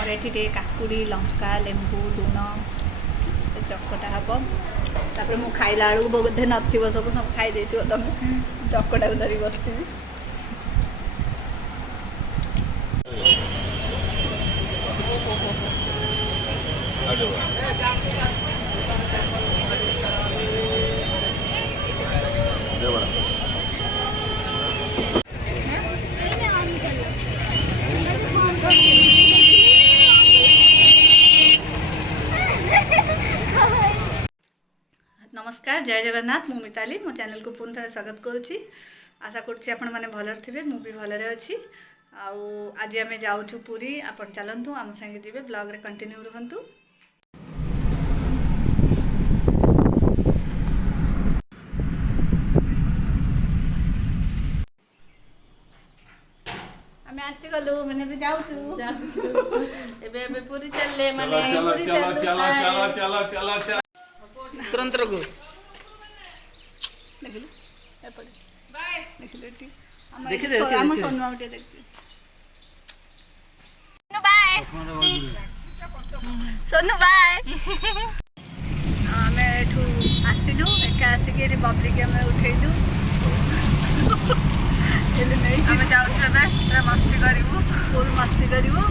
आमर ये काकुड़ी लंका लेंबू लुण चकटा हम तापर मु खाइला बेलू बोधे नथिबो सब सब खाई देथिबो तुम चकटा को धरी बसती नमस्कार जय जगन्नाथ मु मिताली मो चैनल को पुनः थोड़ा स्वागत करुच्ची आशा करुच्ची आपण मैंने भलर थे मु भी भलरे अच्छी आज आम जाऊँ पुरी आपण चलतु आम संगे जी ब्लॉग रे कंटिन्यू रुहतु आमे आसी गलु माने भी जाऊ एबे एबे पुरी चलले माने पुरी चलो चलो चलो चलो चलो चलो तुरंत रगो देखिलो एपड़े बाय देखिलो टी देखि दे हम सोनवा उठे देखि सोनू बाय सोनू बाय हमें एठू आसिलु एका आसी के बबली के हमें उठेलु एले नहीं हमें जाउ छबे पूरा मस्ती करिवु फुल मस्ती करिवु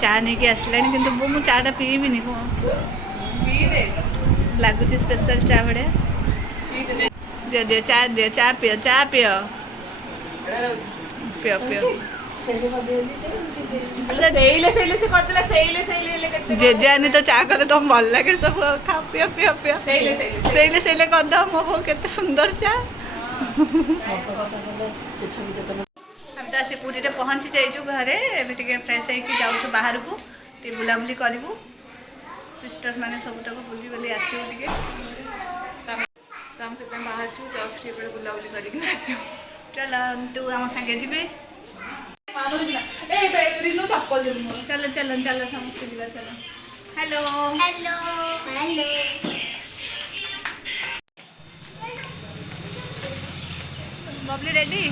चाह नहीं कि आसला कि मु चाटा पीबी लगुच स्पेशल चा बढ़िया दियो दियो चा पियो पियो पियो पियो जेजानी तो चा कर तुम भल लगे सब खा पियो पियो पियो सैले कर दो मो के सुंदर चा हम तो आसी पुरी रे पहुँची जाइछु घरे एबे टिके फ्रेश होइकि जाउछु बाहर को टे बुलाबुली करिवु सिस्टर माने सबटको बुली बुली आसियो टिके हम से बाहर छु जाउछु टे बुलाबुली करिकि आसियो चल तू हम संगे जिबे ए रिनु चप्पल दे चल चल चल समस्त जीवा चल hello hello hello Babli ready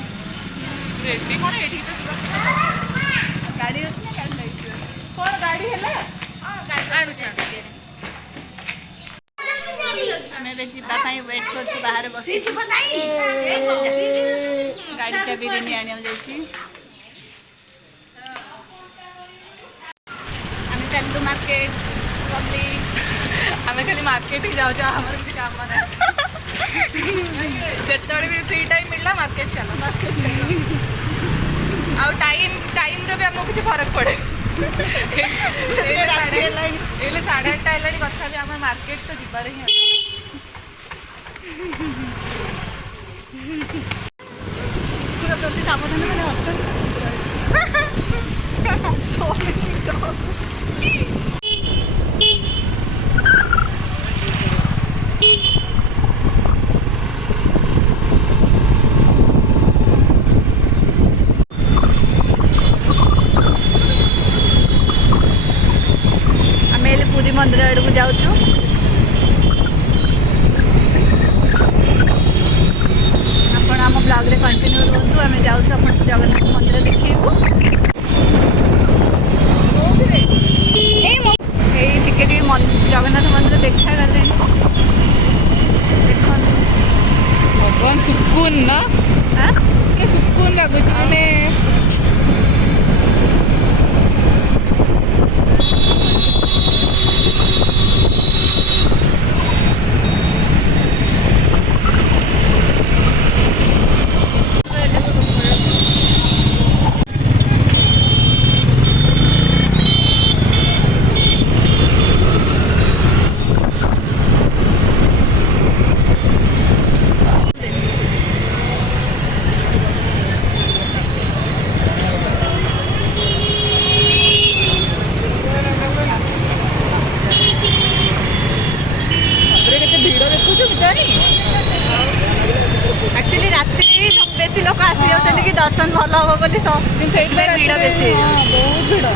ready कोन एठी तो गाड़ी अछि ना गाड़ी लाइट कोन गाड़ी हैला हां गाड़ी आडू छाडी हमें बेटी पापाई वेट करछु बाहर बसी गाड़ी चाबी रे नि आनियो जाईची हमें चललु मार्केट बबली हमें खाली मार्केट ही जाऊ हमर भी काम ना जेतड़े भी फ्री टाइम मिलला मार्केट चलो मार्केट आ टाइम रो भी हमको कुछ फर्क पड़े एले 8:30 हेलानी कथा भी हम मार्केट तो जिबार ही पूरा प्रति सावधान मैंने मंदिर आड़ को जाऊँ आपण आम ब्लॉग रे कंटिन्यू रुहतु आम जाऊँ आपको जगन्नाथ मंदिर देखू ଲାଗୁଛି ମାନେ एक्चुअली रात्रि बेसी लोक आसी जाऊँ कि दर्शन भल हम बोली भिड़ बेसी बहुत भिड़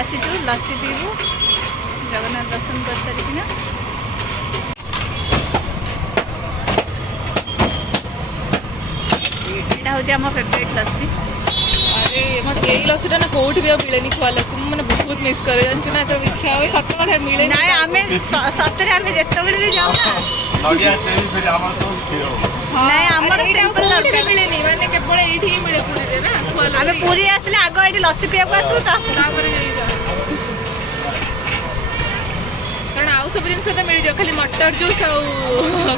आसीचु लस्सी पीबू जगन्नाथ दर्शन कर सारिकिना यहाँ हूँ आम फेवरेट लस्सी। अरे मत यही लस्सीटा ना कौट भी मिलेनि खुआ लस्सी मैंने बहुत मिस करे जानछु ना तो इच्छा हुए सत कथा मिले ना आमे सतरे आमे जेतबेले भी जाऊ ना नडिया चेरी फिर आमा सब खियो नहीं हमर सिंपल दरकार मिलेनि माने केवल एठी ही मिले पुरी रे ना खुआ लस्सी आमे पूरी आसले आगो एठी लस्सी पिया को आसु ता तापर जाई जा कारण आउ सब जिनस तो मिल जा खाली मटर जूस आ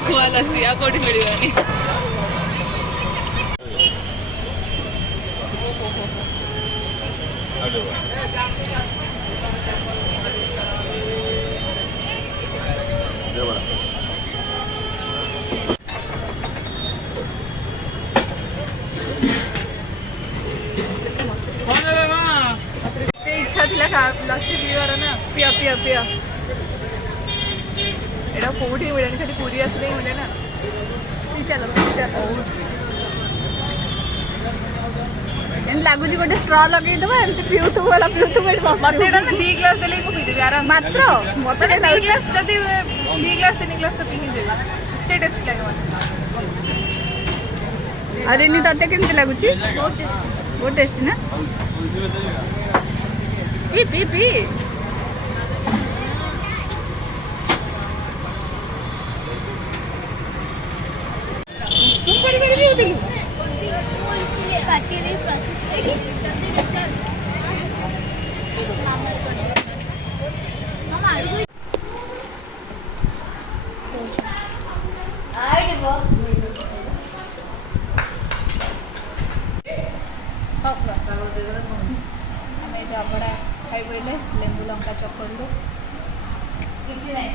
खुआ लस्सी आ कोठी मिलवानी इच्छा थी लस्सी पीवार ना पिया पिया पिया एटा कौटी मिले खाली पूरी आसले मिले ना लगुच गोटे स्ट्र लगे पीऊथु वाला पीऊथु मत ना 2 ग्लास देले को पीदेबी आराम मात्र मत 2 ग्लास जदी 2 ग्लास 3 ग्लास तो पी ही देबी ते टेस्ट लागे मत अरे नी तते केमती लागुची बहुत टेस्टी ना पी पी पी सुपर करबी होतिलु काटी रे प्रोसेस लगी हमर कर हम आड़ू आइड बो अबड़ा खाई बोले लेंबू लंका चकड़ू किसी नहीं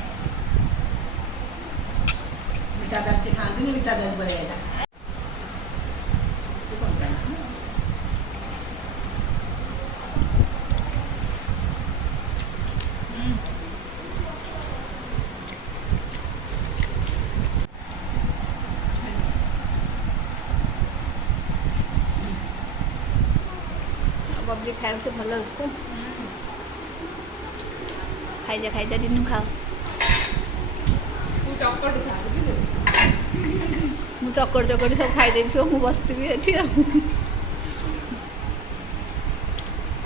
मीठा डालची खाती मीठा डाल पड़ेगा ପବ୍ଲିକ ଖାଇବାକୁ ଭଲ ଲାଗୁଛି ତ ଖାଇଯା ଦିନୁ ଖାଅ ମୁଁ ଚକଡ଼ି ସବୁ ଖାଇ ଦେଇଥିବ ମୁଁ ବସିଥିବି ଏଠି ଆଉ